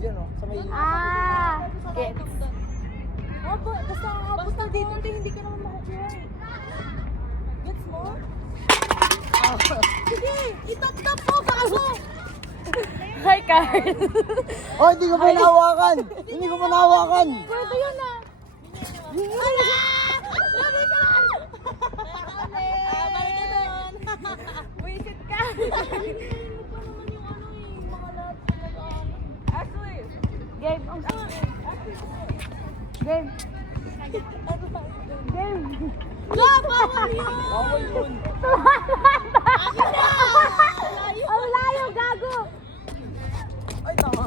dyan, oh. Sa may... Gets. Basta dito, hindi ka naman makukuha eh. Gets mo? Sige, itap-tap mo, kaso! Hi, Carl. Oh, hindi ko pa nahawakan! Hindi ko pa nahawakan! Pwede yun ah! Ala! Labi ka! Balik ka doon! Wisit ka! Hinihin mo pa naman yung ano eh, mga lahat talaga. Actually, Game. Game. Game. bawal yun! Bawal yun! Ang layo, gago. Ay, tama!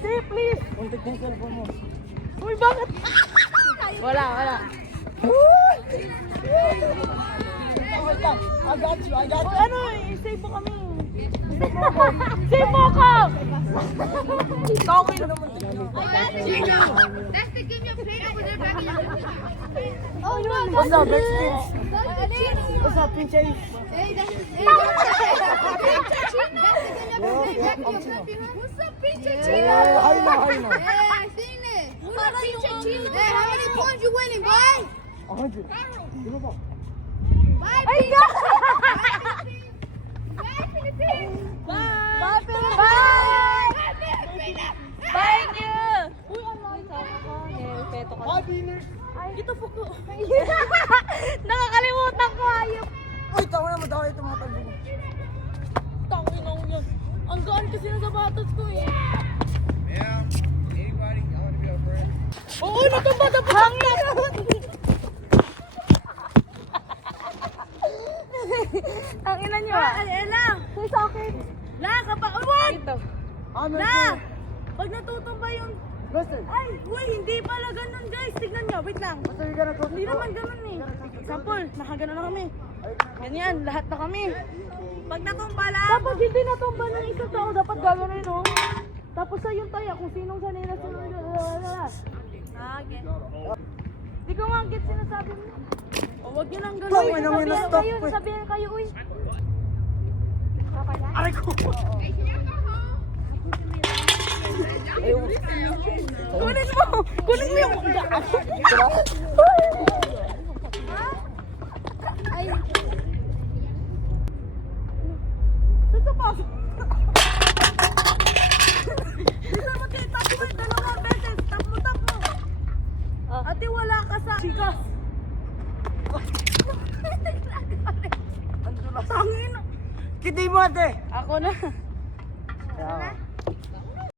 Say, please. Contact yung cellphone mo. Uy, bakit? Wala. Wait lang! I got you! Uy, ano eh, save mo kami. Save mo ko. Tawin naman tignan. That's the game you played over there back in the Oh, yun. What's up, best kids? What's up, Pinchay? Hey, that's the game you played back in your What's up, Pinche Chino? Hi na, hi na. Hey, I seen it. What's up, Pinche Chino? Hey, how many points you winning, boy? 100. Sino ba? Bye, Ay, Pinche. gago. Bye, Philippines. Bye, Philippines. Bye, Philippines. Bye, you. Uy, ano? Sama ko. Nirepeto ko. Hi, Beaners! Ito po ko. Nakakalimutan ko, ayop. Uy, tawa na, madawa ito mga tabi mo. Tangin na yun. Ang gaan kasi ng sapatos ko eh. Yeah. Anybody? I want to be a friend. Oo, natumba na po. Ang ina nyo, ah. Lang. Say sa akin. Lang, kapag... Uwan! Ito. Ano Na! Pag natutumba yung... Listen, Ay, uy, hindi pala ganun guys. Tignan nyo, wait lang. basta yung gana Hindi naman ganun eh. Example, nakagano na kami. Ganyan, lahat na kami. Pag natumba lang. Tapos hindi natumba ng isa tao, dapat gano'n no? Tapos sa yung taya, kung sinong sanay na sunod. Okay. Di ko nga get sinasabi mo. O, wag nyo lang ganun. Tawin naman na stop kayo, eh. sabihin kayo, uy. Aray ko! Ayun. Kunin mo! Kunin mo yung... Ay, Saan sa pasok? Bisa mo kayo, tap mo dalawang beses. Tap mo. Ate, wala ka sa... Chikas! Ano na? Tangin! Kitay mo ate! ako na.